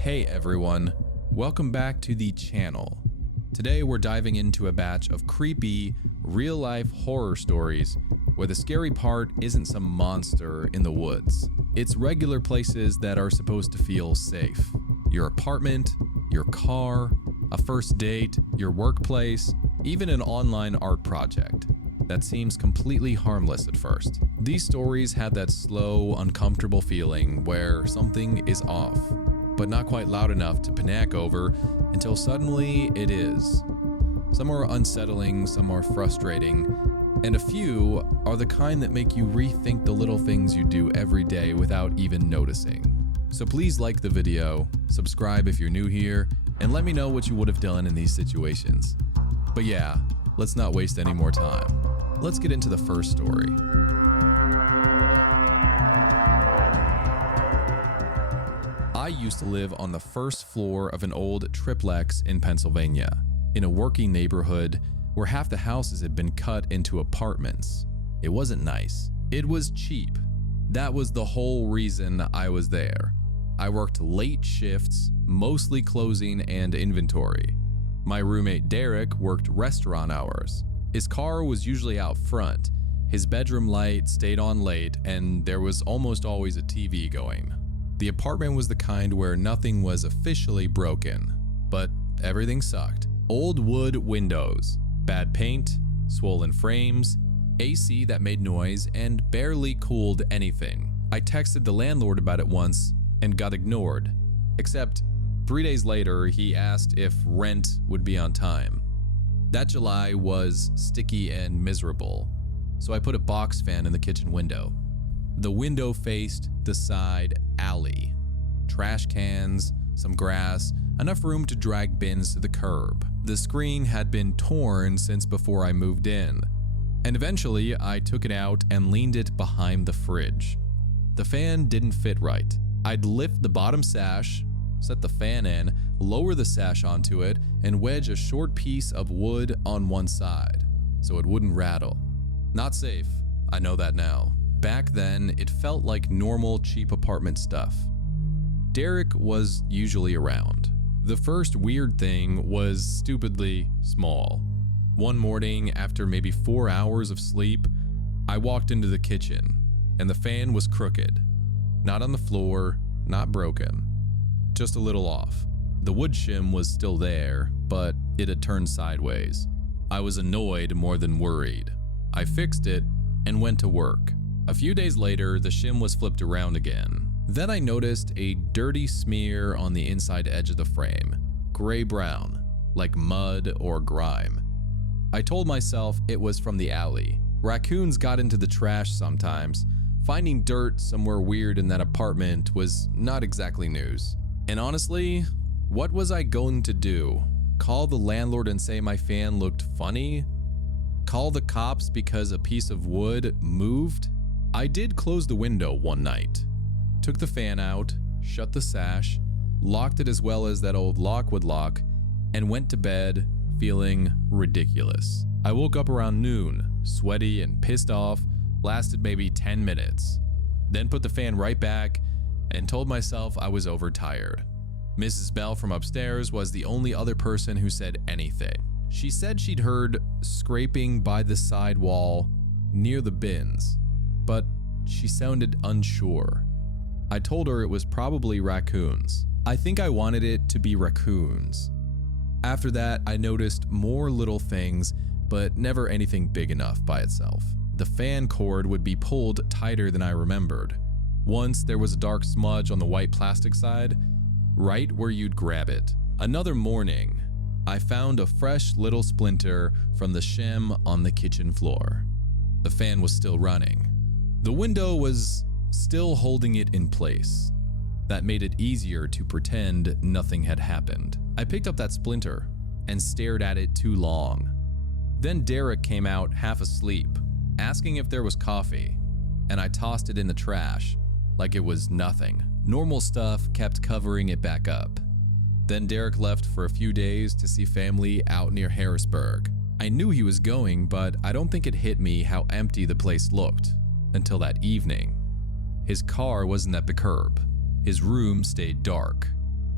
Hey everyone, welcome back to the channel. Today we're diving into a batch of creepy, real-life horror stories where the scary part isn't some monster in the woods. It's regular places that are supposed to feel safe. Your apartment, your car, a first date, your workplace, even an online art project that seems completely harmless at first. These stories have that slow, uncomfortable feeling where something is off, but not quite loud enough to panic over until suddenly it is. Some are unsettling, some are frustrating, and a few are the kind that make you rethink the little things you do every day without even noticing. So please like the video, subscribe if you're new here, and let me know what you would have done in these situations. But yeah, let's not waste any more time. Let's get into the first story. I used to live on the first floor of an old triplex in Pennsylvania, in a working neighborhood where half the houses had been cut into apartments. It wasn't nice. It was cheap. That was the whole reason I was there. I worked late shifts, mostly closing and inventory. My roommate Derek worked restaurant hours. His car was usually out front, his bedroom light stayed on late, and there was almost always a TV going. The apartment was the kind where nothing was officially broken, but everything sucked. Old wood windows, bad paint, swollen frames, AC that made noise and barely cooled anything. I texted the landlord about it once and got ignored, except 3 days later he asked if rent would be on time. That July was sticky and miserable, so I put a box fan in the kitchen window. The window faced the side alley. Trash cans, some grass, enough room to drag bins to the curb. The screen had been torn since before I moved in, and eventually I took it out and leaned it behind the fridge. The fan didn't fit right. I'd lift the bottom sash, set the fan in, lower the sash onto it, and wedge a short piece of wood on one side so it wouldn't rattle. Not safe, I know that now. Back then, it felt like normal cheap apartment stuff. Derek was usually around. The first weird thing was stupidly small. One morning, after maybe 4 hours of sleep, I walked into the kitchen, and the fan was crooked. Not on the floor, not broken. Just a little off. The wood shim was still there, but it had turned sideways. I was annoyed more than worried. I fixed it and went to work. A few days later, the shim was flipped around again. Then I noticed a dirty smear on the inside edge of the frame, gray-brown, like mud or grime. I told myself it was from the alley. Raccoons got into the trash sometimes. Finding dirt somewhere weird in that apartment was not exactly news. And honestly, what was I going to do? Call the landlord and say my fan looked funny? Call the cops because a piece of wood moved? I did close the window one night, took the fan out, shut the sash, locked it as well as that old lock would lock, and went to bed feeling ridiculous. I woke up around noon, sweaty and pissed off, lasted maybe 10 minutes, then put the fan right back and told myself I was overtired. Mrs. Bell from upstairs was the only other person who said anything. She said she'd heard scraping by the side wall near the bins, but she sounded unsure. I told her it was probably raccoons. I think I wanted it to be raccoons. After that, I noticed more little things, but never anything big enough by itself. The fan cord would be pulled tighter than I remembered. Once there was a dark smudge on the white plastic side, right where you'd grab it. Another morning, I found a fresh little splinter from the shim on the kitchen floor. The fan was still running. The window was still holding it in place. That made it easier to pretend nothing had happened. I picked up that splinter and stared at it too long. Then Derek came out half asleep, asking if there was coffee, and I tossed it in the trash like it was nothing. Normal stuff kept covering it back up. Then Derek left for a few days to see family out near Harrisburg. I knew he was going, but I don't think it hit me how empty the place looked until that evening. His car wasn't at the curb. His room stayed dark.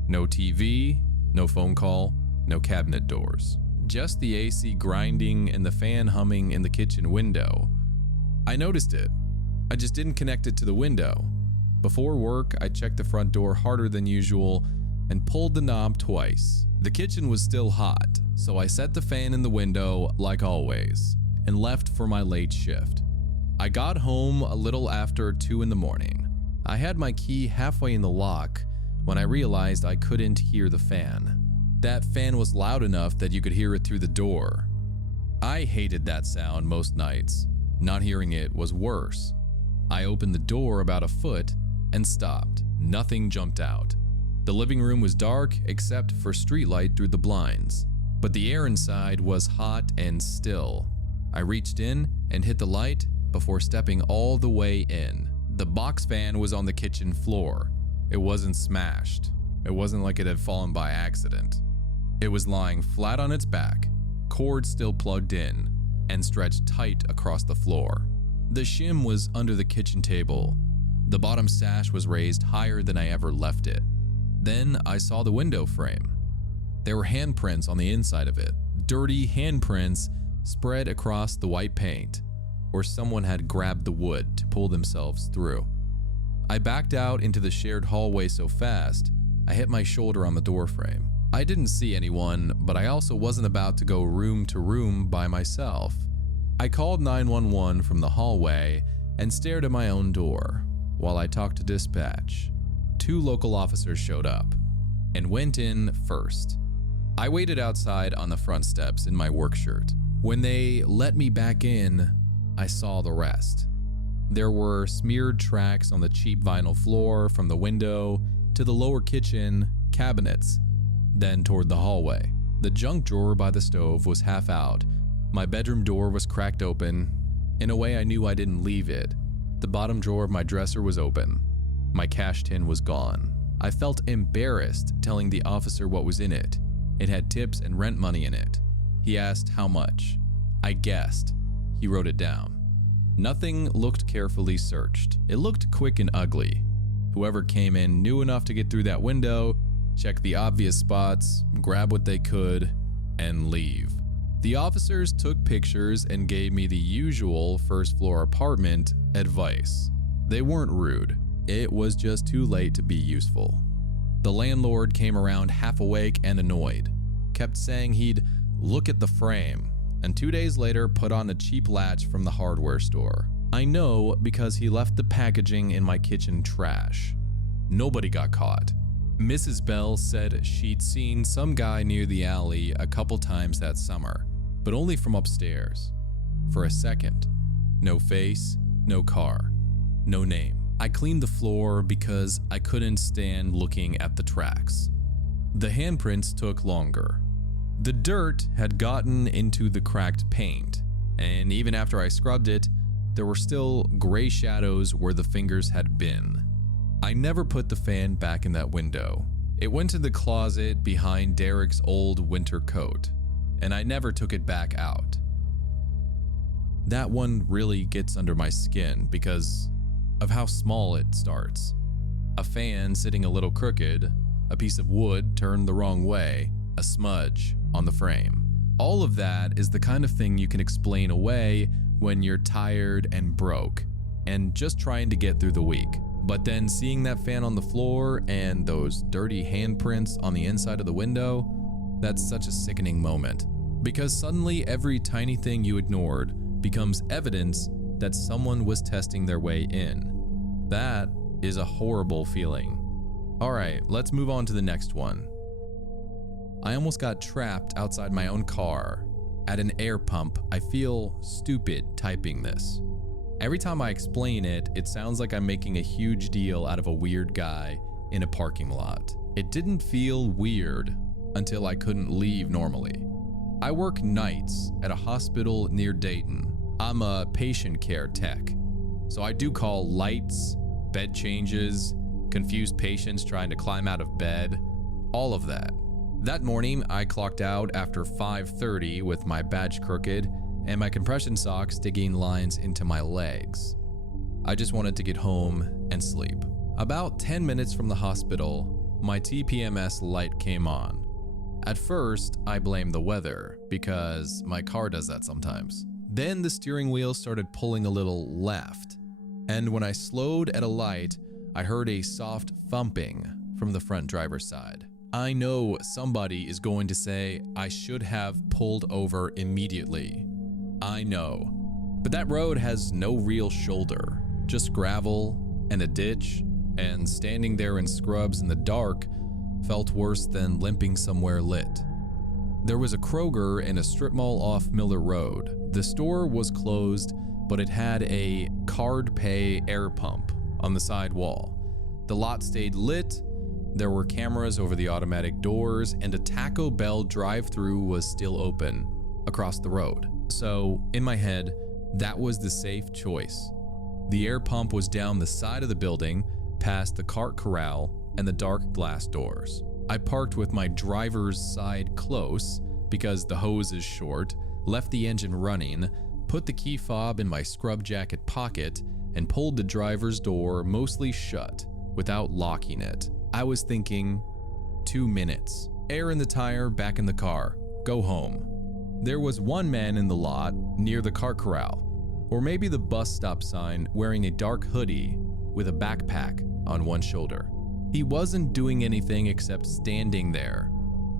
No TV, no phone call, no cabinet doors. Just the AC grinding and the fan humming in the kitchen window. I noticed it. I just didn't connect it to the window. Before work, I checked the front door harder than usual and pulled the knob twice. The kitchen was still hot, so I set the fan in the window like always and left for my late shift. I got home a little after 2 in the morning. I had my key halfway in the lock when I realized I couldn't hear the fan. That fan was loud enough that you could hear it through the door. I hated that sound most nights. Not hearing it was worse. I opened the door about a foot and stopped. Nothing jumped out. The living room was dark except for streetlight through the blinds, but the air inside was hot and still. I reached in and hit the light before stepping all the way in. The box fan was on the kitchen floor. It wasn't smashed. It wasn't like it had fallen by accident. It was lying flat on its back, cord still plugged in, and stretched tight across the floor. The shim was under the kitchen table. The bottom sash was raised higher than I ever left it. Then I saw the window frame. There were handprints on the inside of it, dirty handprints spread across the white paint, where someone had grabbed the wood to pull themselves through. I backed out into the shared hallway so fast, I hit my shoulder on the doorframe. I didn't see anyone, but I also wasn't about to go room to room by myself. I called 911 from the hallway and stared at my own door while I talked to dispatch. 2 local officers showed up and went in first. I waited outside on the front steps in my work shirt. When they let me back in, I saw the rest. There were smeared tracks on the cheap vinyl floor from the window to the lower kitchen cabinets, then toward the hallway. The junk drawer by the stove was half out. My bedroom door was cracked open. In a way I knew I didn't leave it. The bottom drawer of my dresser was open. My cash tin was gone. I felt embarrassed telling the officer what was in it. It had tips and rent money in it. He asked how much. I guessed. He wrote it down. Nothing looked carefully searched. It looked quick and ugly. Whoever came in knew enough to get through that window, check the obvious spots, grab what they could, and leave. The officers took pictures and gave me the usual first-floor apartment advice. They weren't rude. It was just too late to be useful. The landlord came around half awake and annoyed, kept saying he'd look at the frame, and 2 days later put on a cheap latch from the hardware store. I know because he left the packaging in my kitchen trash. Nobody got caught. Mrs. Bell said she'd seen some guy near the alley a couple times that summer, but only from upstairs. For a second. No face, no car, no name. I cleaned the floor because I couldn't stand looking at the tracks. The handprints took longer. The dirt had gotten into the cracked paint, and even after I scrubbed it, there were still gray shadows where the fingers had been. I never put the fan back in that window. It went to the closet behind Derek's old winter coat, and I never took it back out. That one really gets under my skin because of how small it starts. A fan sitting a little crooked, a piece of wood turned the wrong way, a smudge on the frame. All of that is the kind of thing you can explain away when you're tired and broke and just trying to get through the week. But then seeing that fan on the floor and those dirty handprints on the inside of the window, that's such a sickening moment. Because suddenly every tiny thing you ignored becomes evidence that someone was testing their way in. That is a horrible feeling. Alright, let's move on to the next one. I almost got trapped outside my own car. At an air pump, I feel stupid typing this. Every time I explain it, it sounds like I'm making a huge deal out of a weird guy in a parking lot. It didn't feel weird until I couldn't leave normally. I work nights at a hospital near Dayton. I'm a patient care tech, so I do call lights, bed changes, confused patients trying to climb out of bed, all of that. That morning, I clocked out after 5:30 with my badge crooked and my compression socks digging lines into my legs. I just wanted to get home and sleep. About 10 minutes from the hospital, my TPMS light came on. At first, I blamed the weather because my car does that sometimes. Then the steering wheel started pulling a little left, and when I slowed at a light, I heard a soft thumping from the front driver's side. I know somebody is going to say I should have pulled over immediately. I know. But that road has no real shoulder, just gravel and a ditch, and standing there in scrubs in the dark felt worse than limping somewhere lit. There was a Kroger in a strip mall off Miller Road. The store was closed, but it had a card pay air pump on the side wall. The lot stayed lit, there were cameras over the automatic doors, and a Taco Bell drive-thru was still open across the road. So, in my head, that was the safe choice. The air pump was down the side of the building, past the cart corral and the dark glass doors. I parked with my driver's side close because the hose is short, left the engine running, put the key fob in my scrub jacket pocket, and pulled the driver's door mostly shut without locking it. I was thinking, 2 minutes. Air in the tire, back in the car, go home. There was one man in the lot near the cart corral, or maybe the bus stop sign, wearing a dark hoodie with a backpack on one shoulder. He wasn't doing anything except standing there,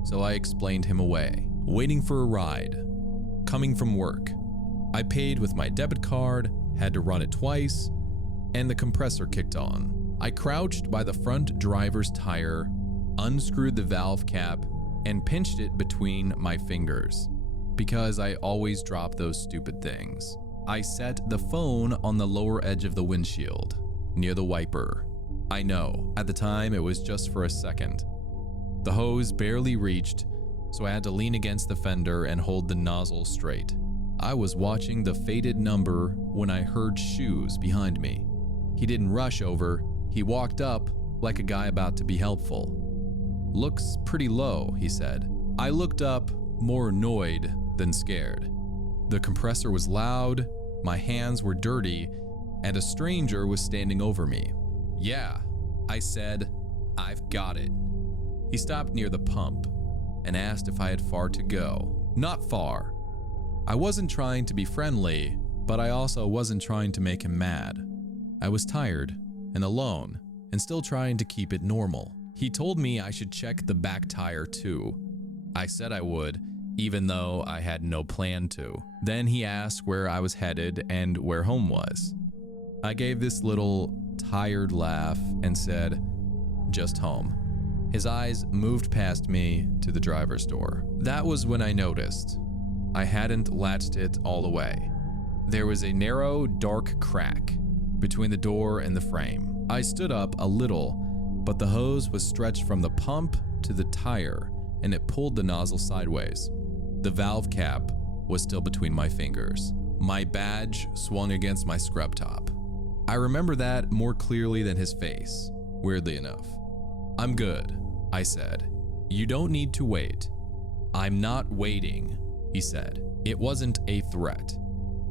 so I explained him away. Waiting for a ride. Coming from work. I paid with my debit card, had to run it twice, and the compressor kicked on. I crouched by the front driver's tire, unscrewed the valve cap, and pinched it between my fingers, because I always drop those stupid things. I set the phone on the lower edge of the windshield, near the wiper. I know, at the time it was just for a second. The hose barely reached, so I had to lean against the fender and hold the nozzle straight. I was watching the faded number when I heard shoes behind me. He didn't rush over, he walked up like a guy about to be helpful. "Looks pretty low," he said. I looked up, more annoyed than scared. The compressor was loud, my hands were dirty, and a stranger was standing over me. "Yeah," I said, "I've got it." He stopped near the pump and asked if I had far to go. Not far. I wasn't trying to be friendly, but I also wasn't trying to make him mad. I was tired and alone and still trying to keep it normal. He told me I should check the back tire too. I said I would, even though I had no plan to. Then he asked where I was headed and where home was. I gave this little tired laugh and said, "Just home." His eyes moved past me to the driver's door. That was when I noticed I hadn't latched it all the way. There was a narrow, dark crack between the door and the frame. I stood up a little, but the hose was stretched from the pump to the tire, and it pulled the nozzle sideways. The valve cap was still between my fingers. My badge swung against my scrub top. I remember that more clearly than his face, weirdly enough. "I'm good," I said. "You don't need to wait." "I'm not waiting," he said. It wasn't a threat.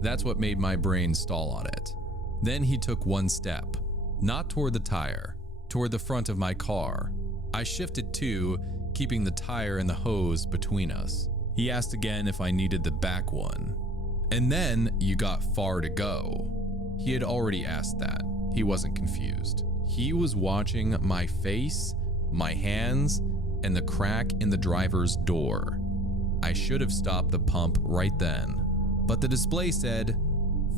That's what made my brain stall on it. Then he took one step, not toward the tire, toward the front of my car. I shifted too, keeping the tire and the hose between us. He asked again if I needed the back one. "And then you got far to go." He had already asked that. He wasn't confused. He was watching my face, my hands, and the crack in the driver's door. I should have stopped the pump right then, but the display said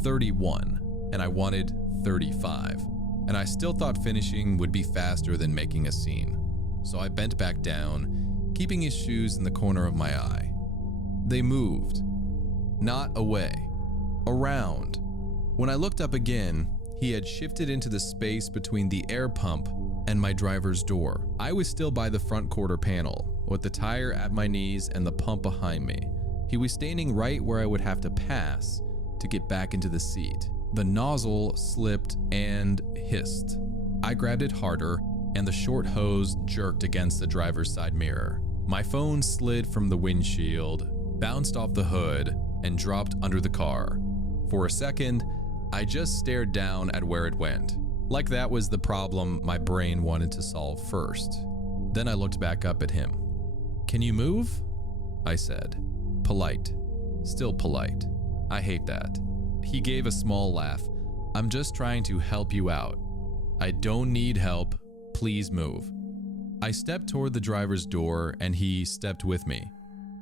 31, and I wanted 35, and I still thought finishing would be faster than making a scene. So I bent back down, keeping his shoes in the corner of my eye. They moved. Not away. Around. When I looked up again, he had shifted into the space between the air pump and my driver's door. I was still by the front quarter panel, with the tire at my knees and the pump behind me. He was standing right where I would have to pass to get back into the seat. The nozzle slipped and hissed. I grabbed it harder, and the short hose jerked against the driver's side mirror. My phone slid from the windshield, bounced off the hood, and dropped under the car. For a second, I just stared down at where it went, like that was the problem my brain wanted to solve first. Then I looked back up at him. "Can you move?" I said. Polite. Still polite. I hate that. He gave a small laugh. "I'm just trying to help you out. I don't need help. Please move." I stepped toward the driver's door and he stepped with me.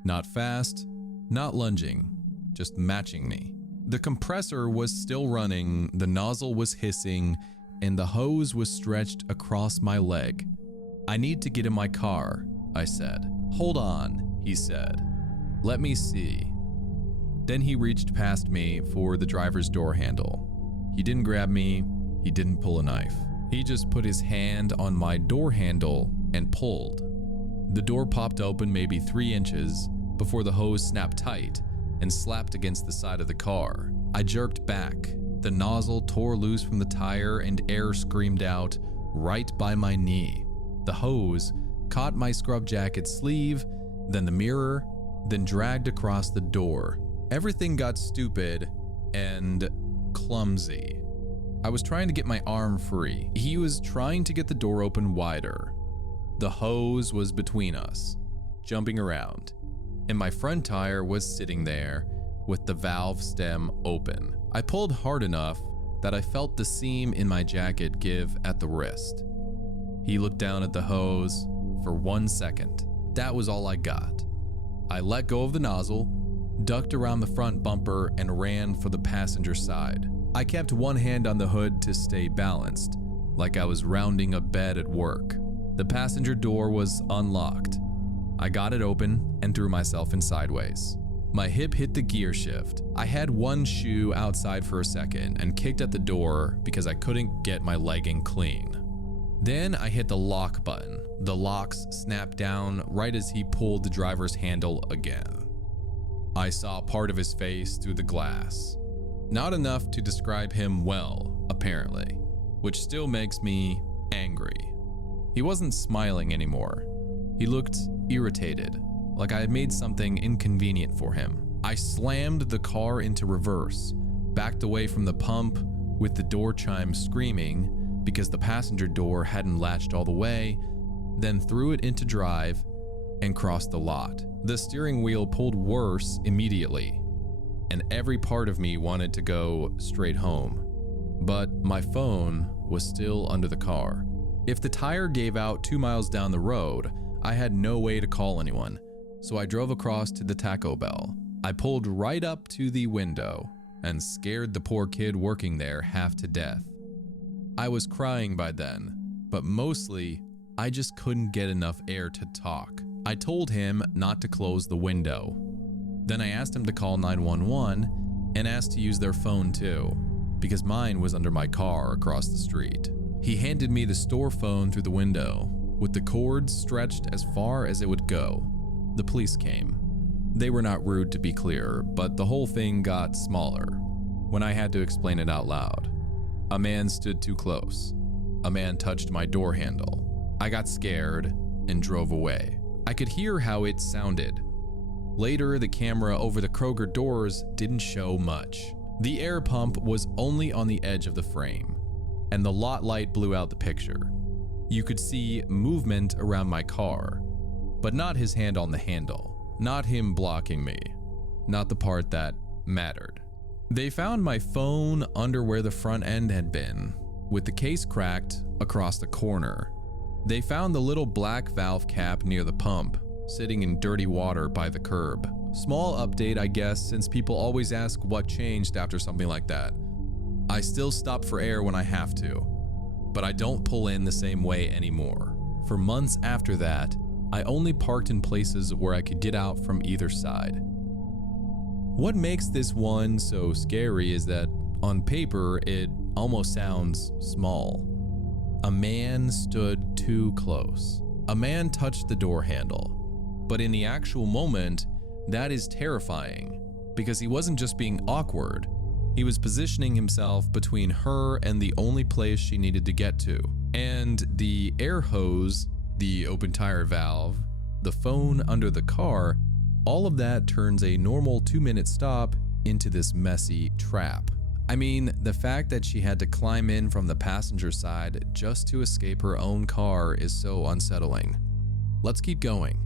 Not fast, not lunging, just matching me. The compressor was still running, the nozzle was hissing, and the hose was stretched across my leg. "I need to get in my car," I said. "Hold on," he said. "Let me see." Then he reached past me for the driver's door handle. He didn't grab me, he didn't pull a knife. He just put his hand on my door handle and pulled. The door popped open maybe 3 inches before the hose snapped tight and slapped against the side of the car. I jerked back. The nozzle tore loose from the tire and air screamed out right by my knee. The hose caught my scrub jacket sleeve, then the mirror, then dragged across the door. Everything got stupid and clumsy. I was trying to get my arm free. He was trying to get the door open wider. The hose was between us, jumping around, and my front tire was sitting there with the valve stem open. I pulled hard enough that I felt the seam in my jacket give at the wrist. He looked down at the hose for 1 second. That was all I got. I let go of the nozzle, ducked around the front bumper, and ran for the passenger side. I kept one hand on the hood to stay balanced, like I was rounding a bed at work. The passenger door was unlocked. I got it open and threw myself in sideways. My hip hit the gear shift. I had one shoe outside for a second and kicked at the door because I couldn't get my legging clean. Then I hit the lock button. The locks snapped down right as he pulled the driver's handle again. I saw part of his face through the glass. Not enough to describe him well, apparently, which still makes me angry. He wasn't smiling anymore. He looked irritated, like I had made something inconvenient for him. I slammed the car into reverse, backed away from the pump with the door chime screaming because the passenger door hadn't latched all the way, then threw it into drive and crossed the lot. The steering wheel pulled worse immediately, and every part of me wanted to go straight home. But my phone was still under the car. If the tire gave out 2 miles down the road, I had no way to call anyone, so I drove across to the Taco Bell. I pulled right up to the window and scared the poor kid working there half to death. I was crying by then, but mostly I just couldn't get enough air to talk. I told him not to close the window. Then I asked him to call 911 and asked to use their phone too, because mine was under my car across the street. He handed me the store phone through the window, with the cord stretched as far as it would go. The police came. They were not rude, to be clear, but the whole thing got smaller when I had to explain it out loud. A man stood too close. A man touched my door handle. I got scared and drove away. I could hear how it sounded. Later, the camera over the Kroger doors didn't show much. The air pump was only on the edge of the frame, and the lot light blew out the picture. You could see movement around my car, but not his hand on the handle, not him blocking me, not the part that mattered. They found my phone under where the front end had been, with the case cracked across the corner. They found the little black valve cap near the pump, sitting in dirty water by the curb. Small update, I guess, since people always ask what changed after something like that. I still stop for air when I have to, but I don't pull in the same way anymore. For months after that, I only parked in places where I could get out from either side. What makes this one so scary is that on paper, it almost sounds small. A man stood too close. A man touched the door handle. But in the actual moment, that is terrifying, because he wasn't just being awkward, he was positioning himself between her and the only place she needed to get to. And the air hose, the open tire valve, the phone under the car, all of that turns a normal 2-minute stop into this messy trap. I mean, the fact that she had to climb in from the passenger side just to escape her own car is so unsettling. Let's keep going.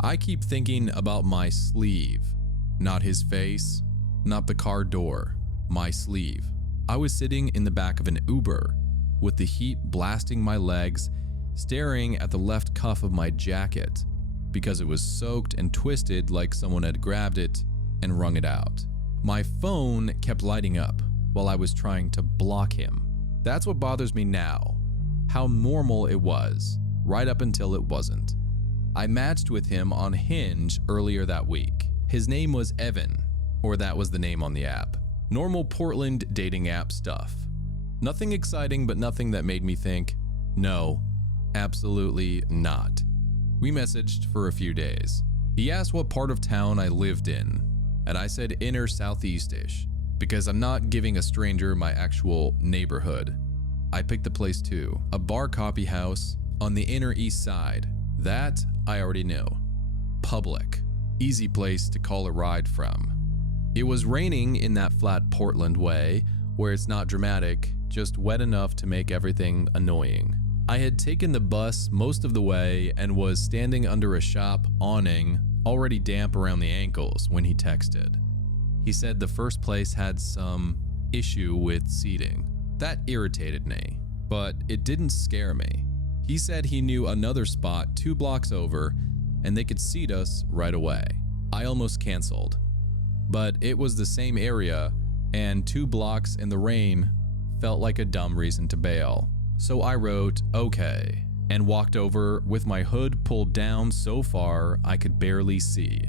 I keep thinking about my sleeve, not his face, not the car door, my sleeve. I was sitting in the back of an Uber with the heat blasting my legs, staring at the left cuff of my jacket because it was soaked and twisted like someone had grabbed it and wrung it out. My phone kept lighting up while I was trying to block him. That's what bothers me now, how normal it was, right up until it wasn't. I matched with him on Hinge earlier that week. His name was Evan, or that was the name on the app. Normal Portland dating app stuff. Nothing exciting, but nothing that made me think, no, absolutely not. We messaged for a few days. He asked what part of town I lived in, and I said inner southeast-ish, because I'm not giving a stranger my actual neighborhood. I picked the place too, a bar coffee house on the inner east side. That I already knew. Public, easy place to call a ride from. It was raining in that flat Portland way, where it's not dramatic, just wet enough to make everything annoying. I had taken the bus most of the way and was standing under a shop awning, already damp around the ankles, when he texted. He said the first place had some issue with seating. That irritated me, but it didn't scare me. He said he knew another spot 2 blocks over and they could seat us right away. I almost canceled, but it was the same area and 2 blocks in the rain felt like a dumb reason to bail. So I wrote, okay, and walked over with my hood pulled down so far I could barely see.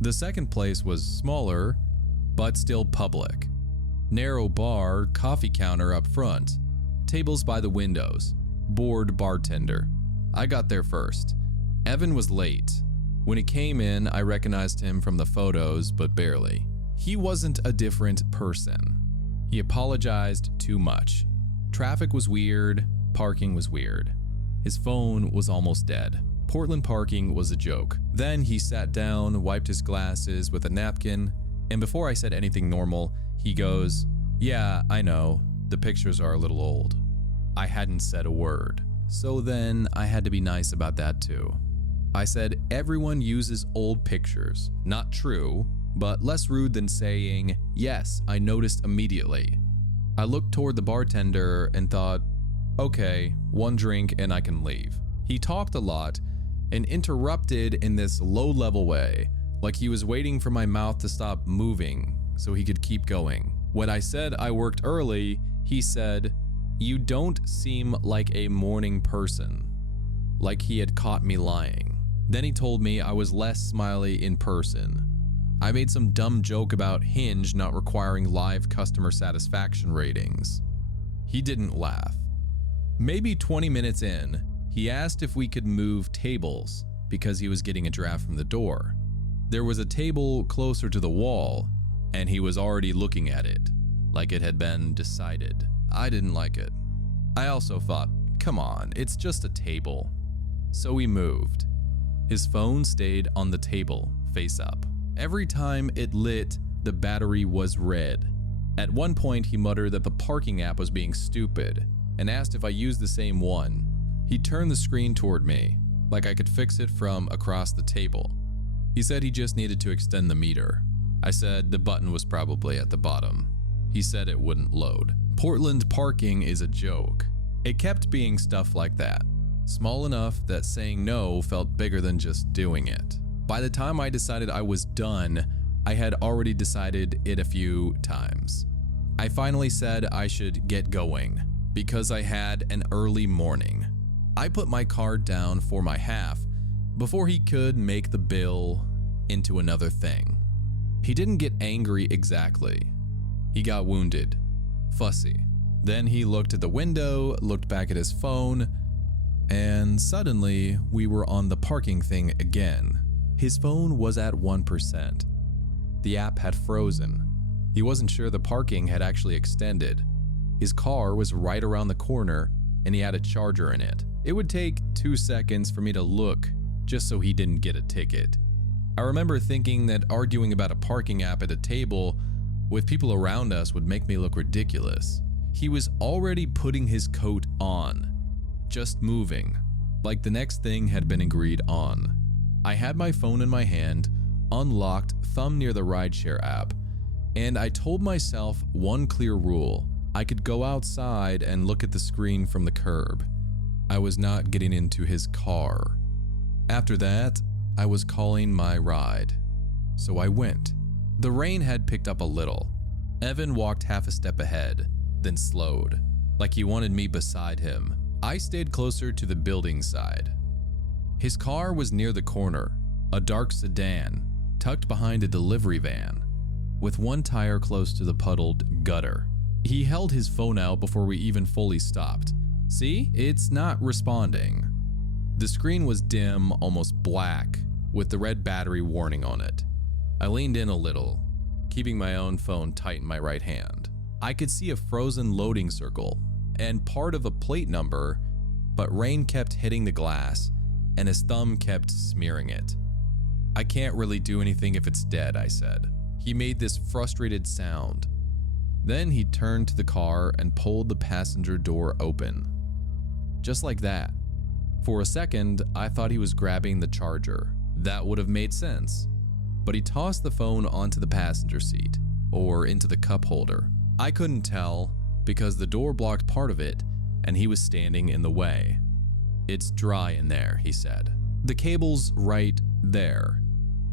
The second place was smaller, but still public. Narrow bar, coffee counter up front, tables by the windows, bored bartender. I got there first. Evan was late. When he came in, I recognized him from the photos, but barely. He wasn't a different person. He apologized too much. Traffic was weird, parking was weird. His phone was almost dead. Portland parking was a joke. Then he sat down, wiped his glasses with a napkin, and before I said anything normal, he goes, "Yeah, I know, the pictures are a little old." I hadn't said a word, so then I had to be nice about that too. I said everyone uses old pictures. Not true, but less rude than saying, "Yes, I noticed immediately." I looked toward the bartender and thought, okay, 1 drink and I can leave. He talked a lot and interrupted in this low-level way, like he was waiting for my mouth to stop moving so he could keep going. When I said I worked early, he said, "You don't seem like a morning person," like he had caught me lying. Then he told me I was less smiley in person. I made some dumb joke about Hinge not requiring live customer satisfaction ratings. He didn't laugh. Maybe 20 minutes in, he asked if we could move tables because he was getting a draft from the door. There was a table closer to the wall, and he was already looking at it, like it had been decided. I didn't like it. I also thought, come on, it's just a table. So we moved. His phone stayed on the table, face up. Every time it lit, the battery was red. At one point, he muttered that the parking app was being stupid and asked if I used the same one. He turned the screen toward me, like I could fix it from across the table. He said he just needed to extend the meter. I said the button was probably at the bottom. He said it wouldn't load. Portland parking is a joke. It kept being stuff like that, small enough that saying no felt bigger than just doing it. By the time I decided I was done, I had already decided it a few times. I finally said I should get going because I had an early morning. I put my card down for my half before he could make the bill into another thing. He didn't get angry exactly. He got wounded, fussy. Then he looked at the window, looked back at his phone, and suddenly we were on the parking thing again. His phone was at 1%. The app had frozen. He wasn't sure the parking had actually extended. His car was right around the corner and he had a charger in it. It would take 2 seconds for me to look just so he didn't get a ticket. I remember thinking that arguing about a parking app at a table with people around us would make me look ridiculous. He was already putting his coat on, just moving. like the next thing had been agreed on. I had my phone in my hand, unlocked, thumb near the rideshare app, and I told myself one clear rule. I could go outside and look at the screen from the curb. I was not getting into his car. After that, I was calling my ride. So I went. The rain had picked up a little. Evan walked half a step ahead, then slowed, like he wanted me beside him. I stayed closer to the building side. His car was near the corner, a dark sedan, tucked behind a delivery van, with one tire close to the puddled gutter. He held his phone out before we even fully stopped. See, it's not responding. The screen was dim, almost black, with the red battery warning on it. I leaned in a little, keeping my own phone tight in my right hand. I could see a frozen loading circle and part of a plate number, but rain kept hitting the glass and his thumb kept smearing it. I can't really do anything if it's dead, I said. He made this frustrated sound. Then he turned to the car and pulled the passenger door open. Just like that. For a second, I thought he was grabbing the charger. That would have made sense. But he tossed the phone onto the passenger seat, or into the cup holder. I couldn't tell because the door blocked part of it and he was standing in the way. It's dry in there, he said. The cable's right there.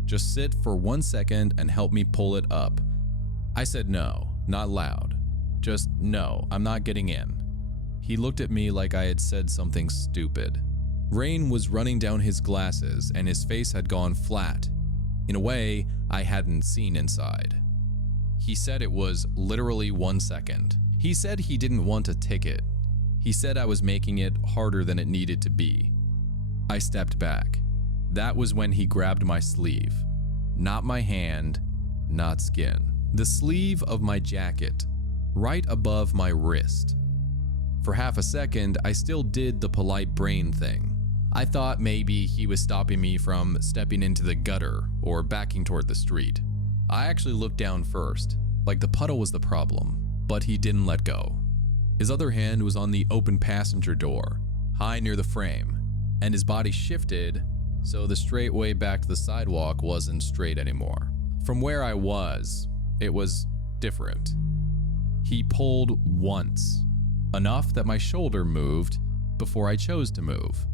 Just sit for 1 second and help me pull it up. I said no, not loud. Just no, I'm not getting in. He looked at me like I had said something stupid. Rain was running down his glasses and his face had gone flat, in a way I hadn't seen inside. He said it was literally 1 second. He said he didn't want a ticket. He said I was making it harder than it needed to be. I stepped back. That was when he grabbed my sleeve. Not my hand, not skin. The sleeve of my jacket, right above my wrist. For half a second, I still did the polite brain thing. I thought maybe he was stopping me from stepping into the gutter or backing toward the street. I actually looked down first, like the puddle was the problem, but he didn't let go. His other hand was on the open passenger door, high near the frame, and his body shifted so the straight way back to the sidewalk wasn't straight anymore. From where I was, it was different. He pulled once, enough that my shoulder moved before I chose to move,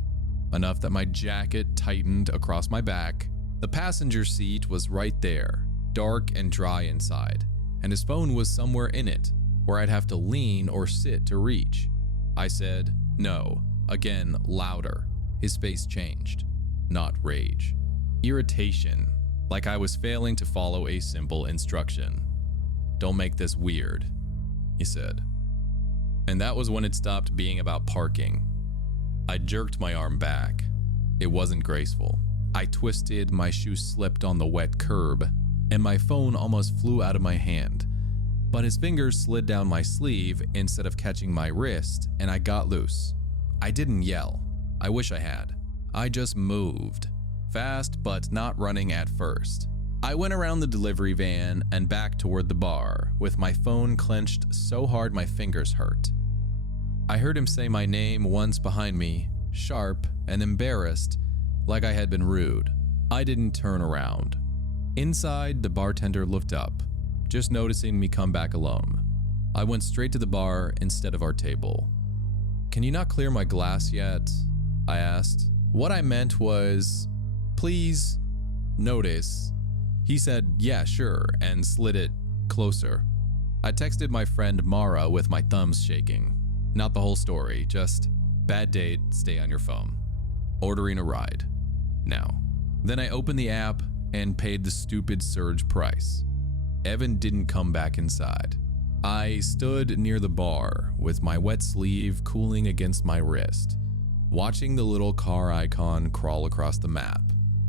enough that my jacket tightened across my back. The passenger seat was right there, dark and dry inside, and his phone was somewhere in it, where I'd have to lean or sit to reach. I said, no, again, louder. His face changed, not rage. Irritation, like I was failing to follow a simple instruction. Don't make this weird, he said. And that was when it stopped being about parking. I jerked my arm back. It wasn't graceful. I twisted, my shoe slipped on the wet curb, and my phone almost flew out of my hand. But his fingers slid down my sleeve instead of catching my wrist, and I got loose. I didn't yell. I wish I had. I just moved. Fast, but not running at first. I went around the delivery van and back toward the bar, with my phone clenched so hard my fingers hurt. I heard him say my name once behind me, sharp and embarrassed, like I had been rude. I didn't turn around. Inside, the bartender looked up, just noticing me come back alone. I went straight to the bar instead of our table. Can you not clear my glass yet? I asked. What I meant was, please, notice. He said, yeah, sure, and slid it closer. I texted my friend Mara with my thumbs shaking. Not the whole story, just bad date, stay on your phone. Ordering a ride. Now. Then I opened the app and paid the stupid surge price. Evan didn't come back inside. I stood near the bar with my wet sleeve cooling against my wrist, watching the little car icon crawl across the map,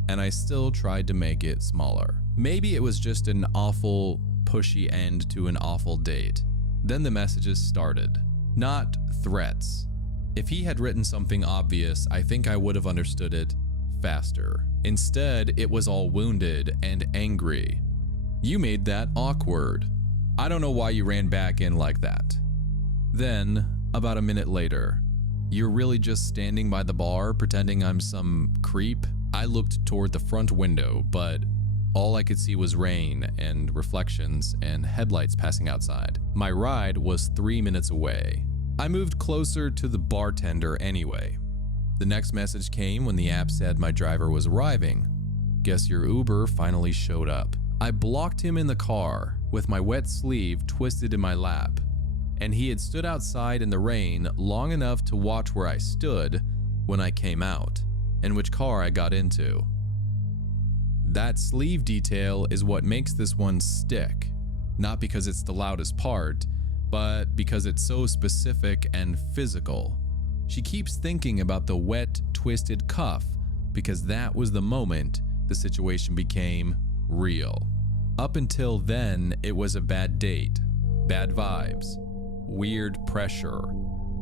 and I still tried to make it smaller. Maybe it was just an awful, pushy end to an awful date. Then the messages started. Not threats. If he had written something obvious, I think I would have understood it faster. Instead, it was all wounded and angry. You made that awkward. I don't know why you ran back in like that. Then, about a minute later, You're really just standing by the bar pretending I'm some creep? I looked toward the front window, but all I could see was rain and reflections and headlights passing outside. My ride was 3 minutes away. I moved closer to the bartender anyway. The next message came when the app said my driver was arriving. Guess your Uber finally showed up. I blocked him in the car with my wet sleeve twisted in my lap, and he had stood outside in the rain long enough to watch where I stood when I came out and which car I got into. That sleeve detail is what makes this one stick, not because it's the loudest part, but because it's so specific and physical. She keeps thinking about the wet, twisted cuff because that was the moment the situation became real. Up until then, it was a bad date, bad vibes, weird pressure,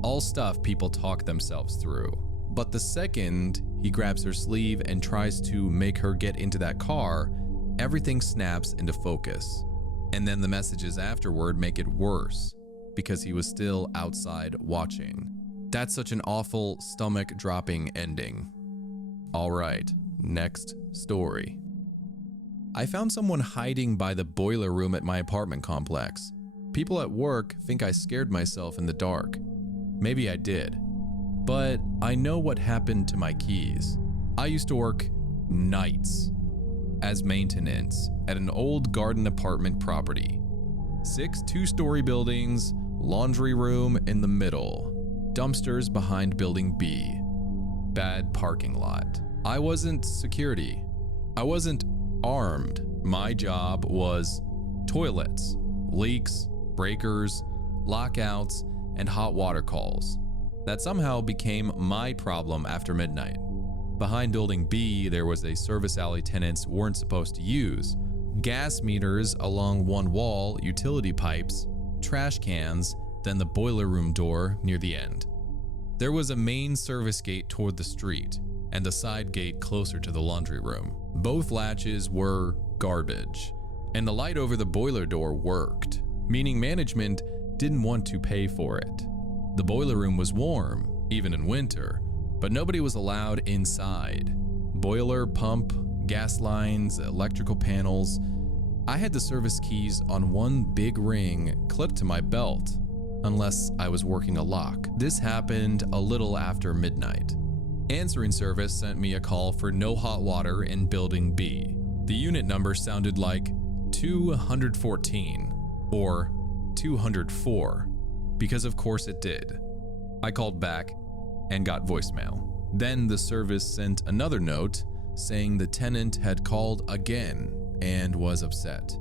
all stuff people talk themselves through. But the second he grabs her sleeve and tries to make her get into that car, everything snaps into focus. And then the messages afterward make it worse because he was still outside watching. That's such an awful, stomach-dropping ending. All right, next story. I found someone hiding by the boiler room at my apartment complex. People at work think I scared myself in the dark. Maybe I did. But I know what happened to my keys. I used to work nights as maintenance at an old garden apartment property. 6 two-story buildings, laundry room in the middle, dumpsters behind building B, bad parking lot. I wasn't security. I wasn't armed. My job was toilets, leaks, breakers, lockouts, and hot water calls. That somehow became my problem after midnight. Behind building B, there was a service alley tenants weren't supposed to use. Gas meters along one wall, utility pipes, trash cans, then the boiler room door near the end. There was a main service gate toward the street and a side gate closer to the laundry room. Both latches were garbage, and the light over the boiler door worked, meaning management didn't want to pay for it. The boiler room was warm, even in winter, but nobody was allowed inside. Boiler, pump, gas lines, electrical panels. I had the service keys on one big ring clipped to my belt, unless I was working a lock. This happened a little after midnight. Answering service sent me a call for no hot water in building B. The unit number sounded like 214 or 204, because of course it did. I called back and got voicemail. Then the service sent another note saying the tenant had called again and was upset.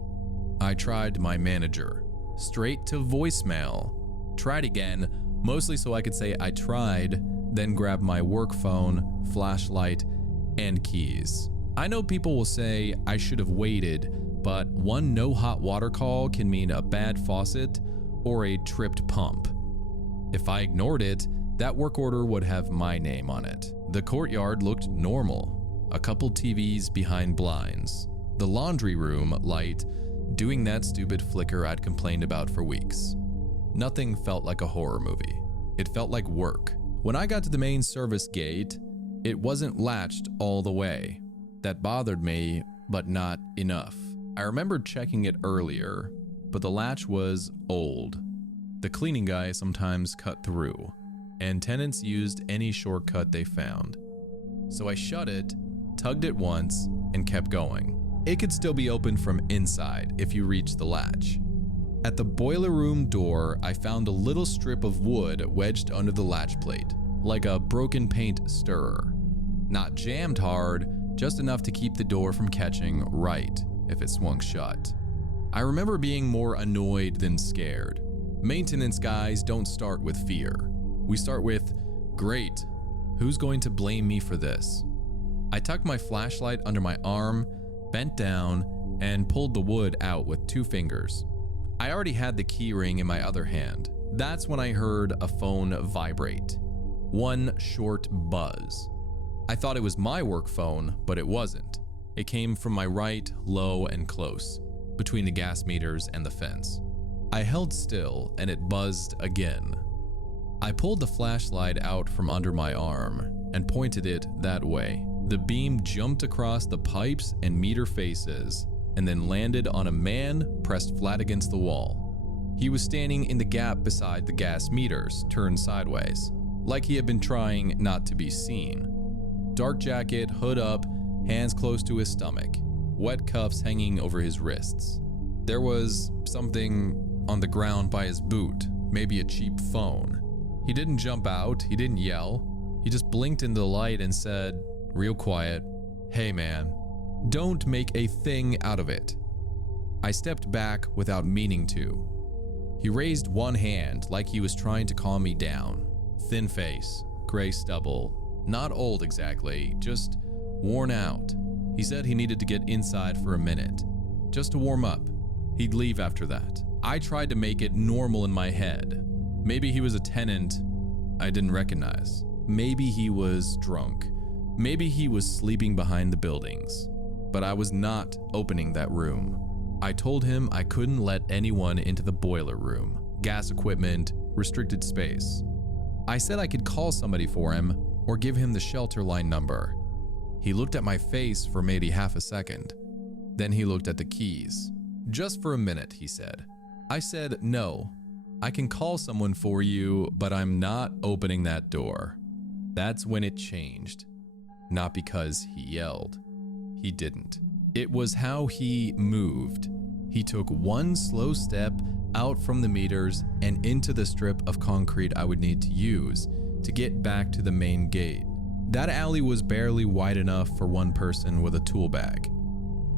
I tried my manager. Straight to voicemail. Tried again, mostly so I could say I tried, then grab my work phone, flashlight, and keys. I know people will say I should have waited, but one no hot water call can mean a bad faucet or a tripped pump. If I ignored it, that work order would have my name on it. The courtyard looked normal. A couple TVs behind blinds. The laundry room light doing that stupid flicker I'd complained about for weeks. Nothing felt like a horror movie. It felt like work. When I got to the main service gate, it wasn't latched all the way. That bothered me, but not enough. I remembered checking it earlier, but the latch was old. The cleaning guy sometimes cut through, and tenants used any shortcut they found. So I shut it, tugged it once, and kept going. It could still be opened from inside if you reached the latch. At the boiler room door, I found a little strip of wood wedged under the latch plate, like a broken paint stirrer. Not jammed hard, just enough to keep the door from catching right if it swung shut. I remember being more annoyed than scared. Maintenance guys don't start with fear. We start with, great, who's going to blame me for this? I tucked my flashlight under my arm, bent down, and pulled the wood out with 2 fingers. I already had the key ring in my other hand. That's when I heard a phone vibrate. One short buzz. I thought it was my work phone, but it wasn't. It came from my right, low and close, between the gas meters and the fence. I held still and it buzzed again. I pulled the flashlight out from under my arm and pointed it that way. The beam jumped across the pipes and meter faces and then landed on a man pressed flat against the wall. He was standing in the gap beside the gas meters, turned sideways, like he had been trying not to be seen. Dark jacket, hood up, hands close to his stomach, wet cuffs hanging over his wrists. There was something on the ground by his boot, maybe a cheap phone. He didn't jump out, he didn't yell. He just blinked into the light and said, real quiet, "Hey man, don't make a thing out of it." I stepped back without meaning to. He raised one hand like he was trying to calm me down. Thin face, gray stubble, not old exactly, just worn out. He said he needed to get inside for a minute, just to warm up. He'd leave after that. I tried to make it normal in my head. Maybe he was a tenant I didn't recognize. Maybe he was drunk. Maybe he was sleeping behind the buildings. But I was not opening that room. I told him I couldn't let anyone into the boiler room, gas equipment, restricted space. I said I could call somebody for him or give him the shelter line number. He looked at my face for maybe half a second. Then he looked at the keys. "Just for a minute," he said. I said, "No, I can call someone for you, but I'm not opening that door." That's when it changed. Not because he yelled. He didn't. It was how he moved. He took one slow step out from the meters and into the strip of concrete I would need to use to get back to the main gate. That alley was barely wide enough for one person with a tool bag.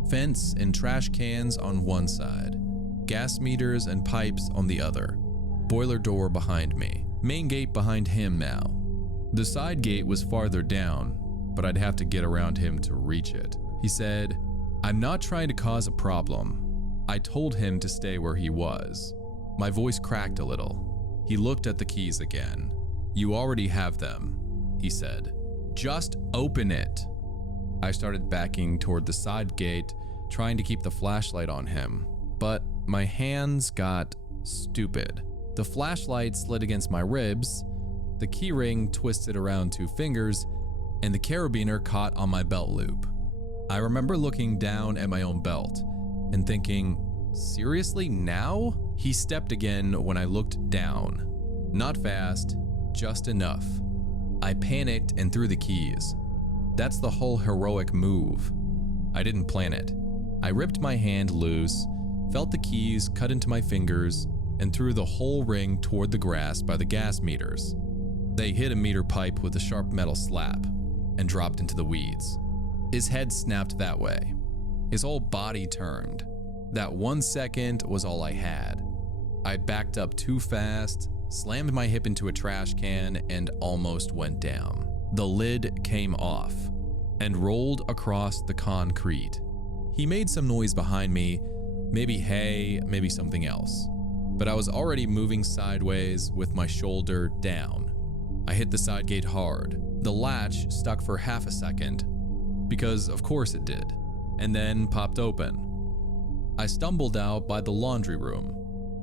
Fence and trash cans on one side, gas meters and pipes on the other. Boiler door behind me, main gate behind him now. The side gate was farther down, but I'd have to get around him to reach it. He said, "I'm not trying to cause a problem." I told him to stay where he was. My voice cracked a little. He looked at the keys again. "You already have them," he said. "Just open it." I started backing toward the side gate, trying to keep the flashlight on him, but my hands got stupid. The flashlight slid against my ribs, the keyring twisted around 2 fingers, and the carabiner caught on my belt loop. I remember looking down at my own belt and thinking, seriously now? He stepped again when I looked down. Not fast, just enough. I panicked and threw the keys. That's the whole heroic move. I didn't plan it. I ripped my hand loose, felt the keys cut into my fingers, and threw the whole ring toward the grass by the gas meters. They hit a meter pipe with a sharp metal slap and dropped into the weeds. His head snapped that way. His whole body turned. That 1 second was all I had. I backed up too fast, slammed my hip into a trash can, and almost went down. The lid came off and rolled across the concrete. He made some noise behind me, maybe hay, maybe something else. But I was already moving sideways with my shoulder down. I hit the side gate hard. The latch stuck for half a second, because of course it did, and then popped open. I stumbled out by the laundry room.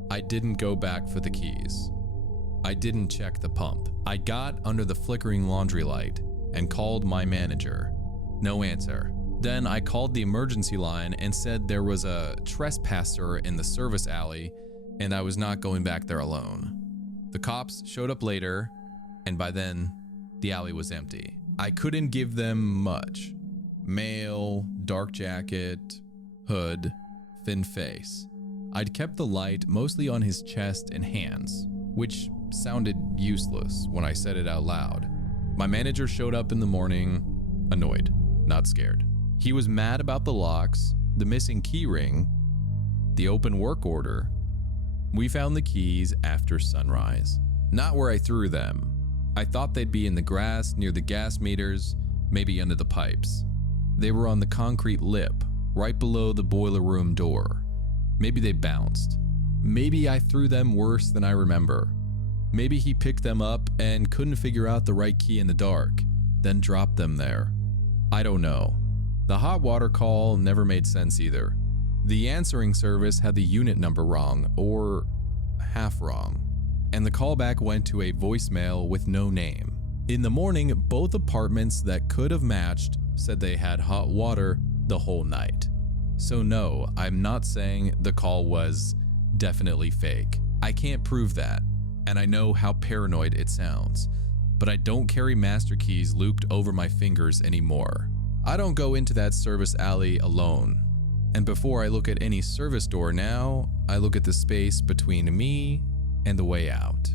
I didn't go back for the keys. I didn't check the pump. I got under the flickering laundry light and called my manager. No answer. Then I called the emergency line and said there was a trespasser in the service alley and I was not going back there alone. The cops showed up later, and by then, the alley was empty. I couldn't give them much. Male, dark jacket, hood, thin face. I'd kept the light mostly on his chest and hands, which sounded useless when I said it out loud. My manager showed up in the morning, annoyed, not scared. He was mad about the locks, the missing key ring, the open work order. We found the keys after sunrise. Not where I threw them. I thought they'd be in the grass near the gas meters, maybe under the pipes. They were on the concrete lip, right below the boiler room door. Maybe they bounced. Maybe I threw them worse than I remember. Maybe he picked them up and couldn't figure out the right key in the dark, then dropped them there. I don't know. The hot water call never made sense either. The answering service had the unit number wrong, or half wrong. and the callback went to a voicemail with no name. In the morning, both apartments that could have matched said they had hot water the whole night. So no, I'm not saying the call was definitely fake. I can't prove that, and I know how paranoid it sounds, but I don't carry master keys looped over my fingers anymore. I don't go into that service alley alone. And before I look at any service door now, I look at the space between me and the way out.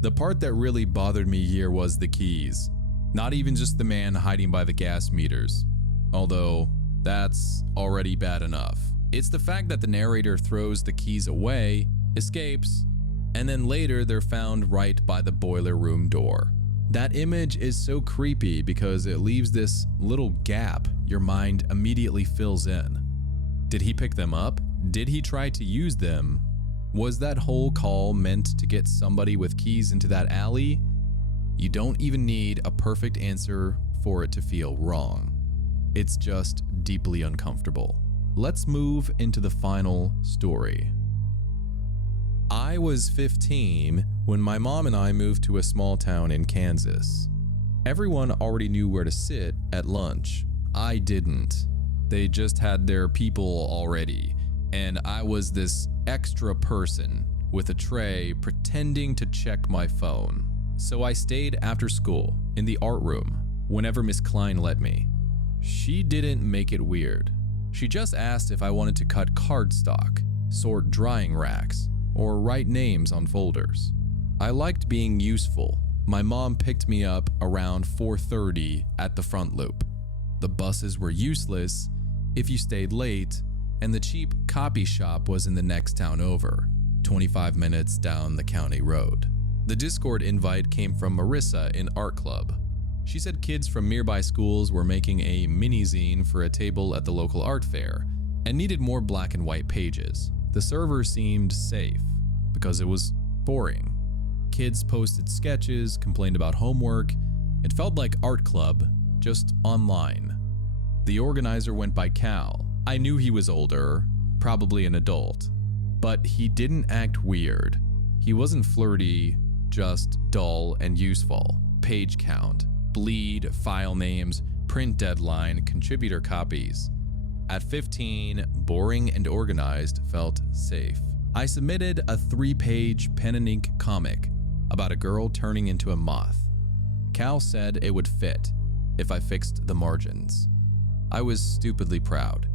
The part that really bothered me here was the keys. Not even just the man hiding by the gas meters, although that's already bad enough. It's the fact that the narrator throws the keys away, escapes, and then later they're found right by the boiler room door. That image is so creepy because it leaves this little gap your mind immediately fills in. Did he pick them up? Did he try to use them? Was that whole call meant to get somebody with keys into that alley? You don't even need a perfect answer for it to feel wrong. It's just deeply uncomfortable. Let's move into the final story. I was 15 when my mom and I moved to a small town in Kansas. Everyone already knew where to sit at lunch. I didn't. They just had their people already, and I was this extra person with a tray pretending to check my phone. So I stayed after school in the art room whenever Miss Klein let me. She didn't make it weird. She just asked if I wanted to cut cardstock, sort drying racks, or write names on folders. I liked being useful. My mom picked me up around 4:30 at the front loop. The buses were useless if you stayed late, and the cheap copy shop was in the next town over, 25 minutes down the county road. The Discord invite came from Marissa in art club. She said kids from nearby schools were making a mini-zine for a table at the local art fair and needed more black and white pages. The server seemed safe because it was boring. Kids posted sketches, complained about homework. It felt like art club, just online. The organizer went by Cal. I knew he was older, probably an adult, but he didn't act weird. He wasn't flirty, just dull and useful. Page count, bleed, file names, print deadline, contributor copies. At 15, boring and organized felt safe. I submitted a 3-page pen and ink comic about a girl turning into a moth. Cal said it would fit if I fixed the margins. I was stupidly proud.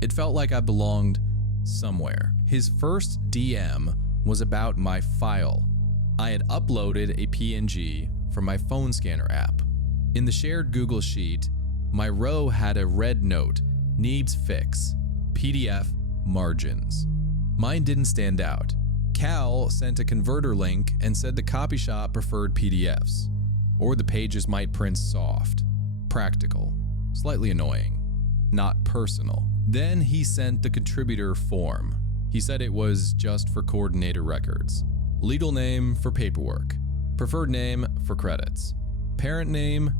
It felt like I belonged somewhere. His first DM was about my file. I had uploaded a PNG from my phone scanner app. In the shared Google Sheet, my row had a red note, needs fix, PDF margins. Mine didn't stand out. Cal sent a converter link and said the copy shop preferred PDFs, or the pages might print soft. Practical, slightly annoying, not personal. Then he sent the contributor form. He said it was just for coordinator records. Legal name for paperwork. Preferred name for credits. Parent name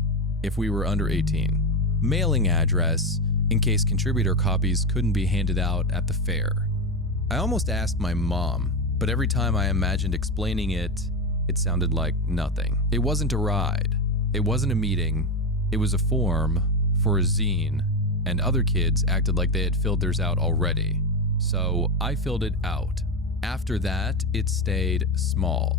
if we were under 18. Mailing address in case contributor copies couldn't be handed out at the fair. I almost asked my mom, but every time I imagined explaining it, it sounded like nothing. It wasn't a ride. It wasn't a meeting. It was a form for a zine, and other kids acted like they had filled theirs out already. So I filled it out. After that, it stayed small.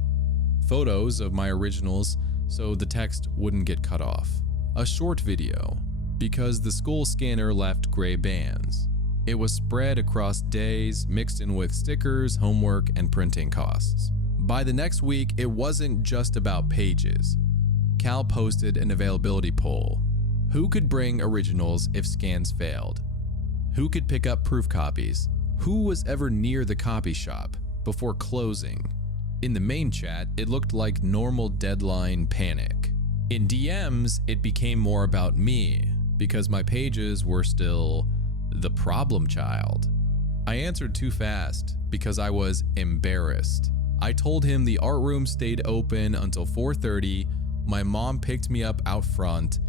Photos of my originals so the text wouldn't get cut off. A short video, because the school scanner left gray bands. It was spread across days, mixed in with stickers, homework, and printing costs. By the next week, it wasn't just about pages. Cal posted an availability poll. Who could bring originals if scans failed? Who could pick up proof copies? Who was ever near the copy shop before closing? In the main chat, it looked like normal deadline panic. In DMs, it became more about me because my pages were still the problem child. I answered too fast because I was embarrassed. I told him the art room stayed open until 4:30, my mom picked me up out front,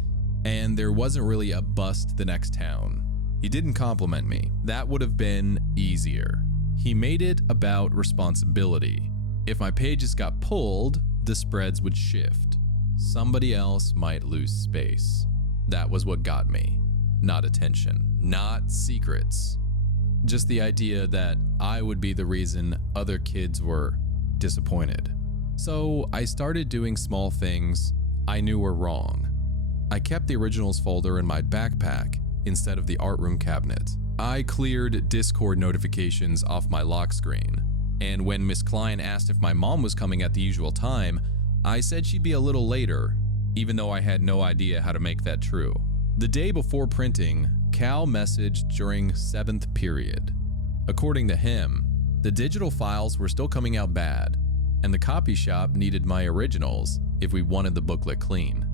and there wasn't really a bus to the next town. He didn't compliment me. That would have been easier. He made it about responsibility. If my pages got pulled, the spreads would shift. Somebody else might lose space. That was what got me. Not attention, not secrets. Just the idea that I would be the reason other kids were disappointed. So I started doing small things I knew were wrong. I kept the originals folder in my backpack instead of the art room cabinet. I cleared Discord notifications off my lock screen. And when Miss Klein asked if my mom was coming at the usual time, I said she'd be a little later, even though I had no idea how to make that true. The day before printing, Cal messaged during 7th period. According to him, the digital files were still coming out bad, and the copy shop needed my originals if we wanted the booklet clean.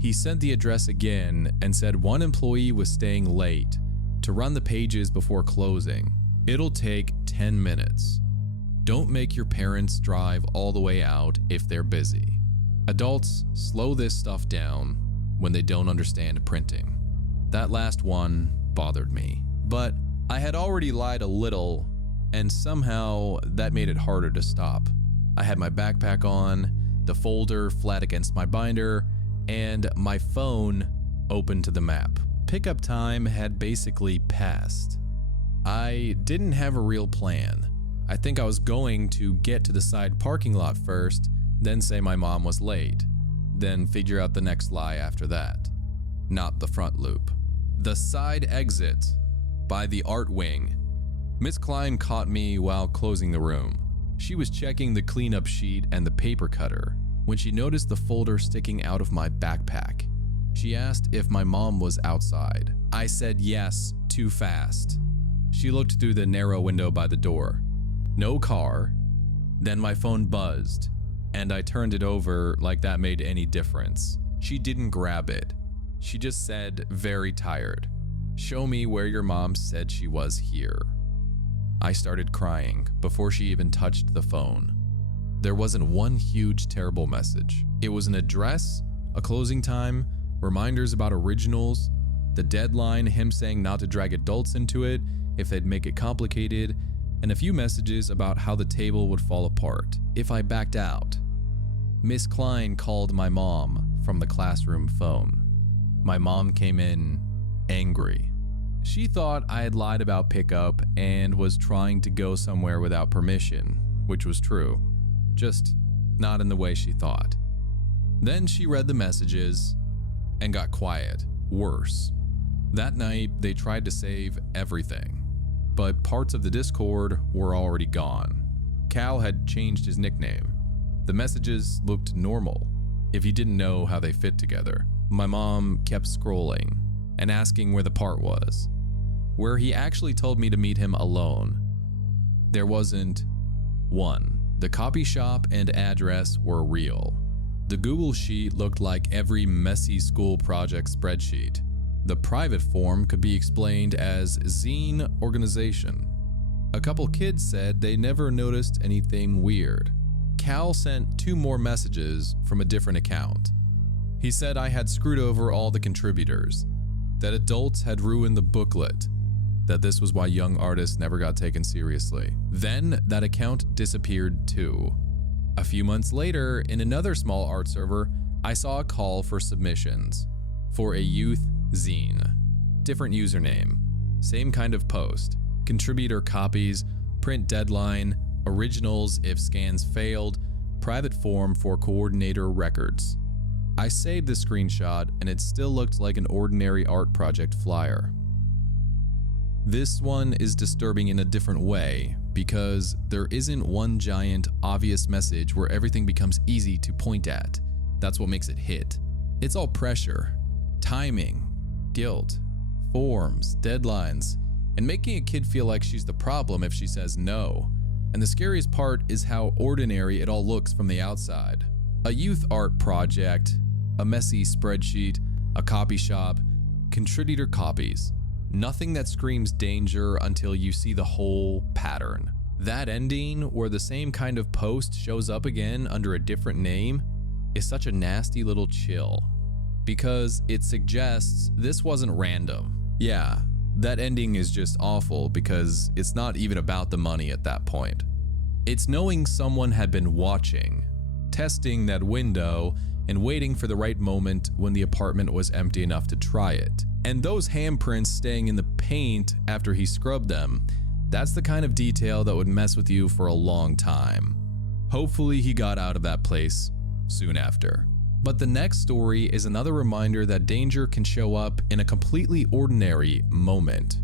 He sent the address again and said one employee was staying late to run the pages before closing. It'll take 10 minutes. Don't make your parents drive all the way out if they're busy. Adults slow this stuff down when they don't understand printing. That last one bothered me, but I had already lied a little, and somehow that made it harder to stop. I had my backpack on, the folder flat against my binder, and my phone open to the map. Pickup time had basically passed. I didn't have a real plan. I think I was going to get to the side parking lot first, then say my mom was late, then figure out the next lie after that. Not the front loop. The side exit by the art wing. Miss Klein caught me while closing the room. She was checking the cleanup sheet and the paper cutter when she noticed the folder sticking out of my backpack. She asked if my mom was outside. I said yes, too fast. She looked through the narrow window by the door. No car. Then my phone buzzed, and I turned it over like that made any difference. She didn't grab it. She just said, very tired, "Show me where your mom said she was here." I started crying before she even touched the phone. There wasn't one huge terrible message. It was an address, a closing time, reminders about originals, the deadline, him saying not to drag adults into it if they'd make it complicated, and a few messages about how the table would fall apart if I backed out. Miss Klein called my mom from the classroom phone. My mom came in angry. She thought I had lied about pickup and was trying to go somewhere without permission, which was true, just not in the way she thought. Then she read the messages and got quiet. Worse. That night, they tried to save everything, but parts of the Discord were already gone. Cal had changed his nickname. The messages looked normal if you didn't know how they fit together. My mom kept scrolling and asking where the part was, where he actually told me to meet him alone. There wasn't one. The copy shop and address were real. The Google sheet looked like every messy school project spreadsheet. The private form could be explained as zine organization. A couple kids said they never noticed anything weird. Cal sent 2 more messages from a different account. He said I had screwed over all the contributors, that adults had ruined the booklet, that this was why young artists never got taken seriously. Then that account disappeared too. A few months later, in another small art server, I saw a call for submissions for a youth zine. Different username, same kind of post, contributor copies, print deadline, originals if scans failed, private form for coordinator records. I saved the screenshot and it still looked like an ordinary art project flyer. This one is disturbing in a different way because there isn't one giant obvious message where everything becomes easy to point at. That's what makes it hit. It's all pressure, timing, guilt, forms, deadlines, and making a kid feel like she's the problem if she says no. And the scariest part is how ordinary it all looks from the outside. A youth art project, a messy spreadsheet, a copy shop, contributor copies. Nothing that screams danger until you see the whole pattern. That ending, where the same kind of post shows up again under a different name, is such a nasty little chill. Because it suggests this wasn't random. Yeah, that ending is just awful because it's not even about the money at that point. It's knowing someone had been watching, testing that window, and waiting for the right moment when the apartment was empty enough to try it. And those handprints staying in the paint after he scrubbed them, that's the kind of detail that would mess with you for a long time. Hopefully he got out of that place soon after. But the next story is another reminder that danger can show up in a completely ordinary moment.